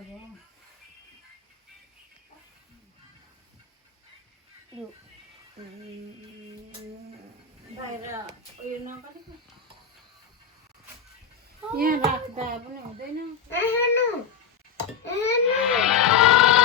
Yuk. बाहिर उयो नगरेको Oh. यहाँ राख्दा पनि हुँदैन Ano? Ano?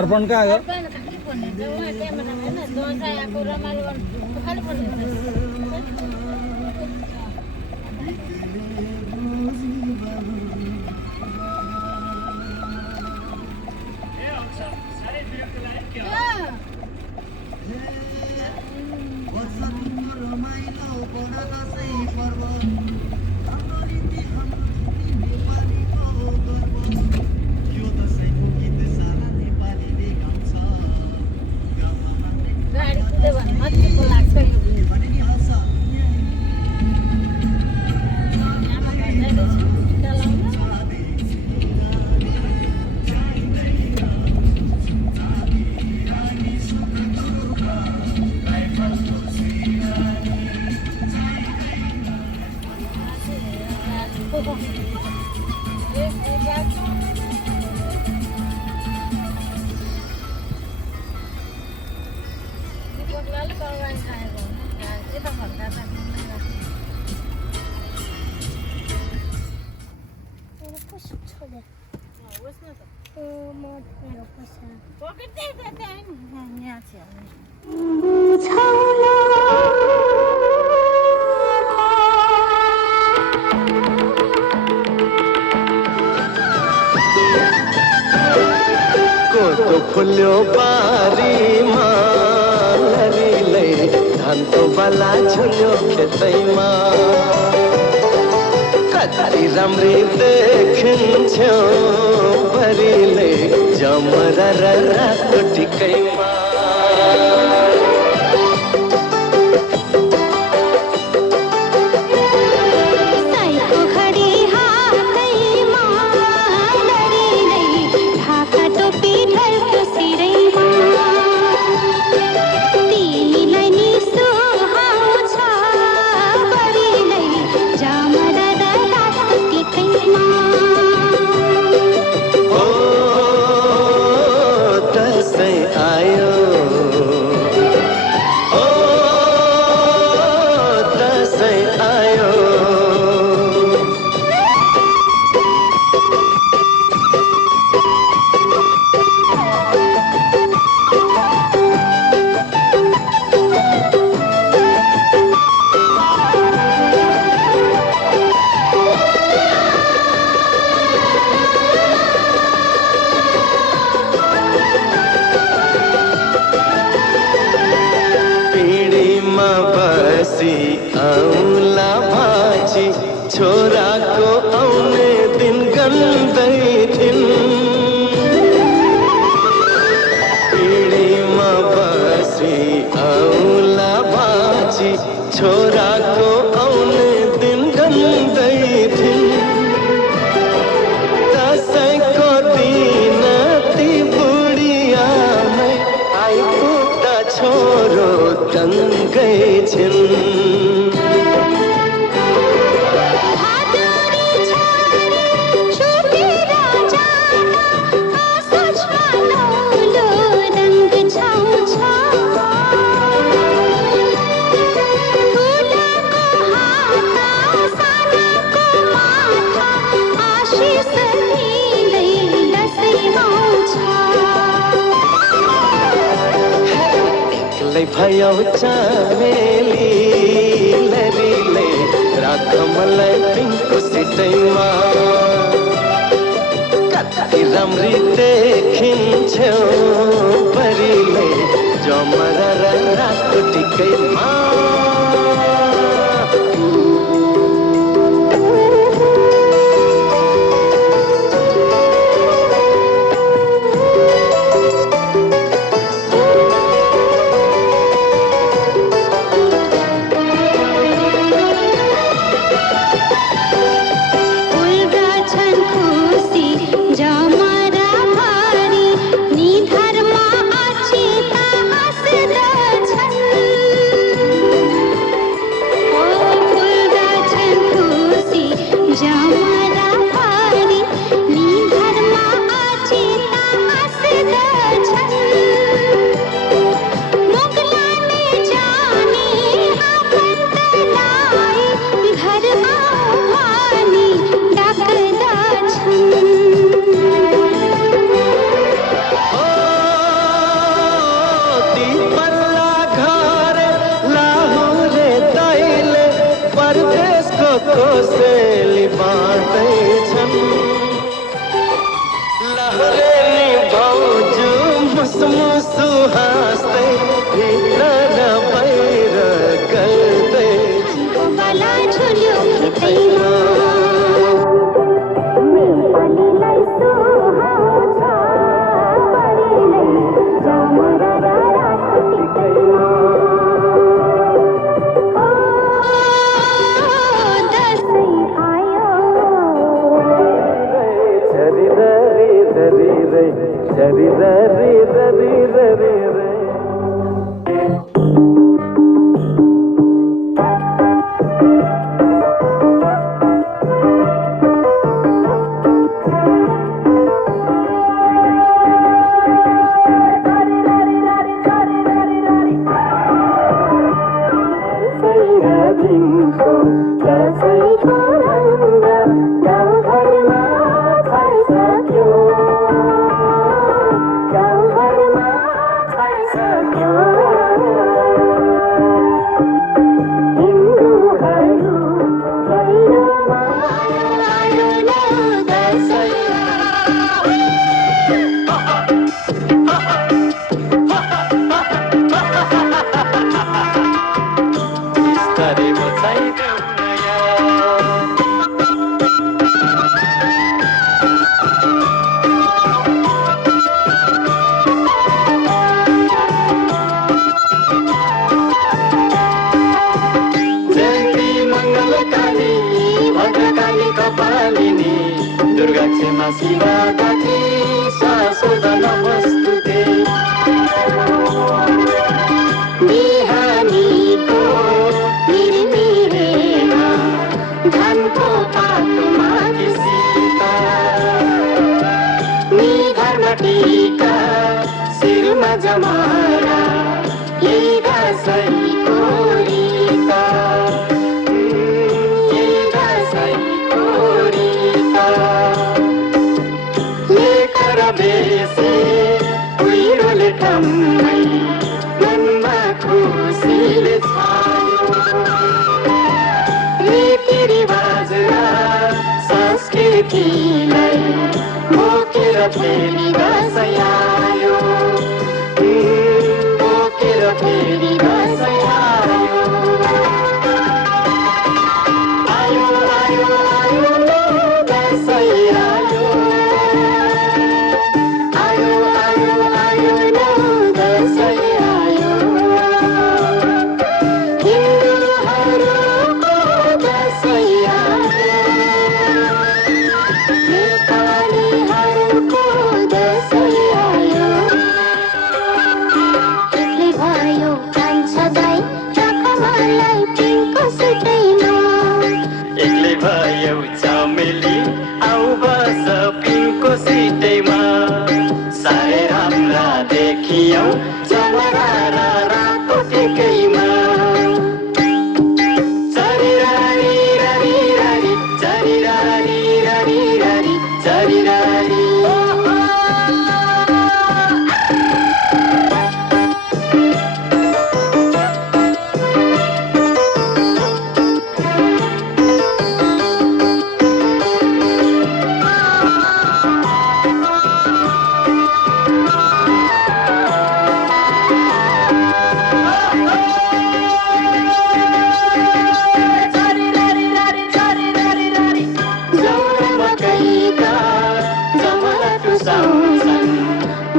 अर्पण कहाँ गयो खालि पर्ने त उहाँ त्यहाँबाट होइन दसैँ आएको रमाइलो गर्नु खालि पर्ने गाडी कुद्यो भने मजाको लाग्छ यो आमा भन्दै रहेछ टिका लाउनु Lalu kalau yang saya ya kita berkata मेरो कस्तो छोड्यो होस् न त म मेरो पैसा पकेट त्यही यहाँ छ कोतो फुल्यो बारीमा लरीले धानको बाला झुल्यो खेतैमा कति राम्री देखिन्थ्यो बरीले जमरा र रातो टिकैमा औला भाची छोरा को आउने दिन गन्दै थिन् पिँढीमा बसी औला भाची छोरा को आउने दिन गन्दै थिन् दसैँको दिन ती बुढियामै आइपुग्दा छोरो दङ्गै छिन् भयो चमेली लरीले राख मलाई पिङको सिटैमा कति राम्री देखिन्थ्यो बरीले जमरा र रातो टिकैमा कोसेली बाँड्दैछन् लहरेली भाउजू मुसमुसु हाँस्दै भित्र र बाहिर गर्दै बला झुल्यो खितैमा नेपालीलाई सुहाउँछ परिलै जमरा र रातटिकैमा दसैँ आयो झरी ररी ररी रे झरी ररी ररी ररी रे दसैँको रङ्ग गाउँघरमा छाइसक्यो गाउँघरमा छाइसक्यो हिन्दूहरू पहिरोमा आयो न दसैँ बिस्तारै बचाइदेऊ कपालिनी दुर्गा क्षमा शिवा गाठी शाश्वत नमस्तुते बिहानीको मिरमिरेमा धानको पातोमा सीता निधारमा टीका शिरमा जमारा यही दसैँको रीता बेसी उहिरोले ठम्मै मनमा खुसीले छायो रीतिरिवाज र संस्कृतिलाई बोकेर फेरि दसैँ आयो बोकेर फेरि दसैँ आयो आयो आयो आयो दसैँ आयो जमरा र रातो टिकैमा चरी रारी रारी रारी चरी रारी रारी रारी चरी रारी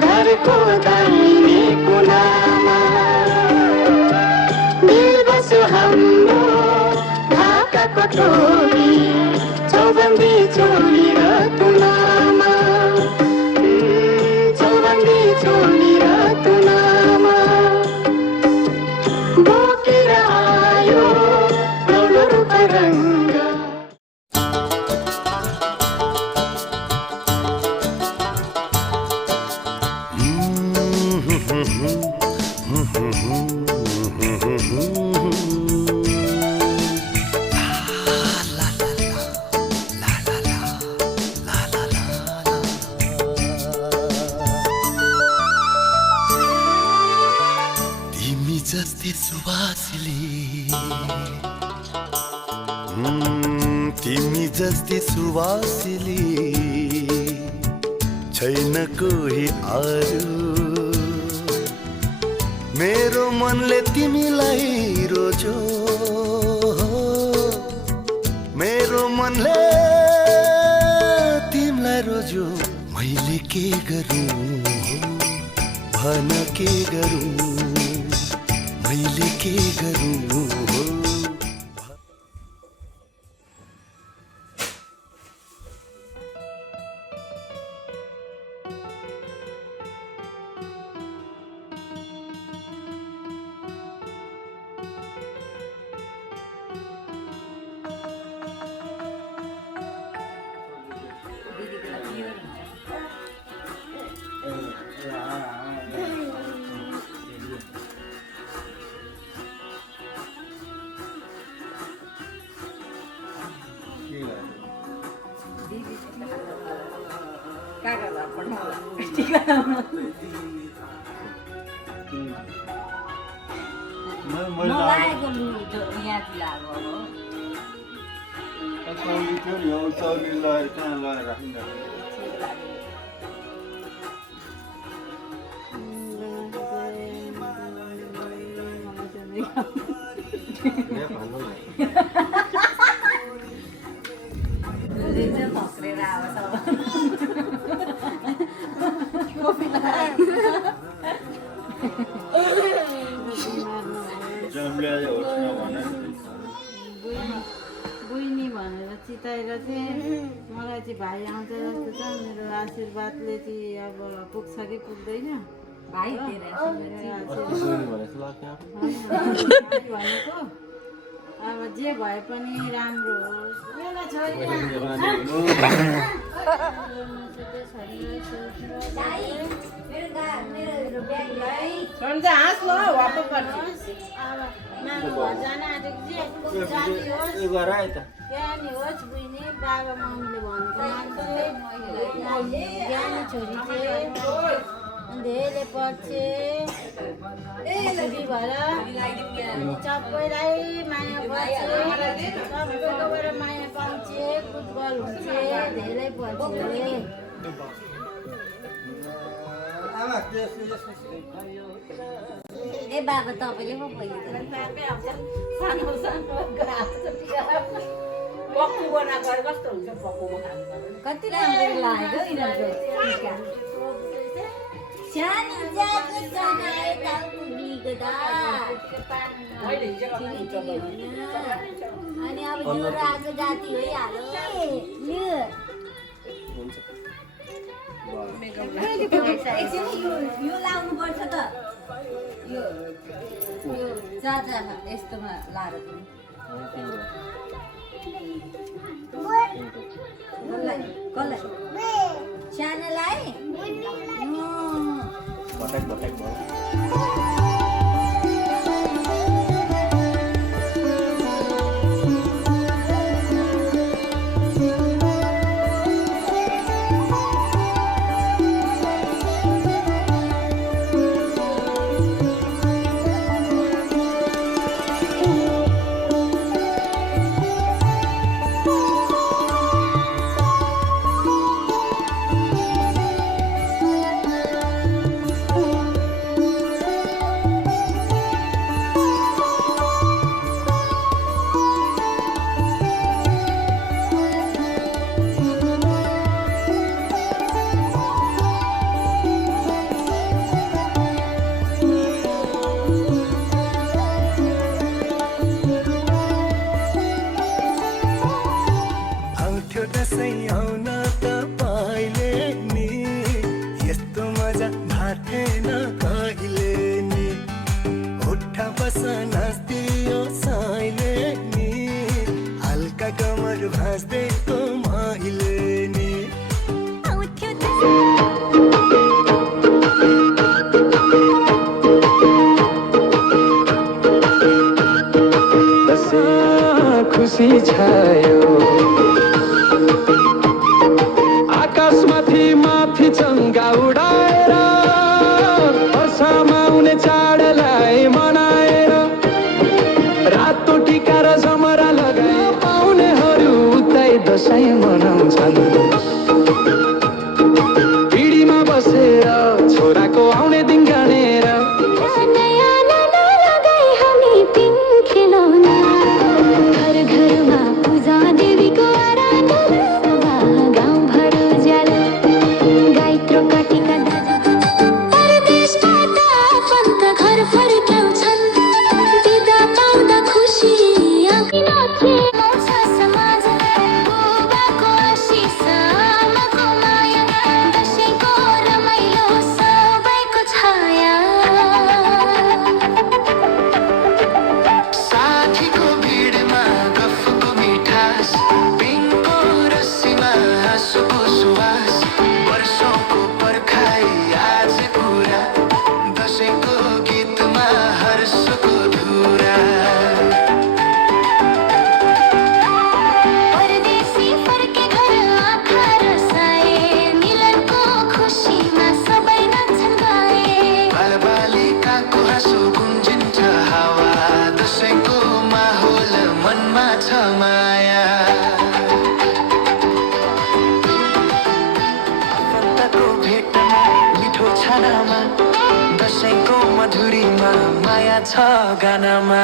घरको दाहिने कुनामा मिल बस्यो हाम्रो ढाकाको टोपी चौबन्दी चोली र तुनामा चौबन्दी चोली र तुनामा बोकेर आयो रौनकको रङ्ग तिमी जस्ती सुवासिली छैन कोही अरू मेरो मनले तिमीलाई रोज्यो मेरो मनले तिमीलाई रोज्यो मैले के गरूँ भन के गरूँ मैले के गरूँ बुइनी भनेर चिताएर चाहिँ मलाई चाहिँ भाइ आउँछ जस्तो छ मेरो आशीर्वादले चाहिँ अब पुग्छ कि पुग्दैन भाइ भनेको अब जे भए पनि राम्रो होस् बुझ्ने बाबा मम्मीले भनेको मान्छे ज्ञानी छोरी चाहिँ धेरै पछि भएर सबैलाई माया गर्छ सबैकोबाट माया पाउँछ फुटबल हुन्छ धेरै पछि ए बाबा तपाईँले पो पक्कु बनाएको कस्तो हुन्छ पक्कुमा खानु कति राम्रो लाग्यो यिनीहरूको सानो जातको समाए ताउली गदा अनि अब जो राको जाति भइहाल्यो यो लाउनु पर्छ त यो चाचामा यस्तोमा लाएर कसलाई सानोलाई खुसी छायो आकाशमाथि माथि चङ्गा उडाएर वर्षमा आउने चाडलाई मनाएर रातो टिका र जमरा लगाए दसैँ मनाउँछन् पिँढीमा बसेर छोराको आउने दिन गानेर नयाँ नयाँ लगाई हामी पिङ खेलौना घर घरमा पूजा देवीको आराधना सभा गाउँभर उज्यालो गायत्री काटिका परदेशबाट आफन्त घर फर्काउँछन् बिदा पाउँदा खुसी आँखी मौछ समाज बुबाको आशिष आमाको माया दसैँको रमाइलो सबैको छाया साथीको भिडमा गफको मिठास पिङको रस्सीमा हाँसोको सुवास वर्षौँको पर्खाइ आज पुरा दसैँको गीतमा हर्षको धुरा परदेशी फर्के घर आँखा रसाए मिलनको खुसीमा सबै नाच्छन् गाए बालबालिकाको हाँसो गुन्जिन्छ हावा दसैँको माहौल मनमा छ माया आफन्तको भेटमा मिठो छानामा दसैँको मधुरीमा माया छ गानामा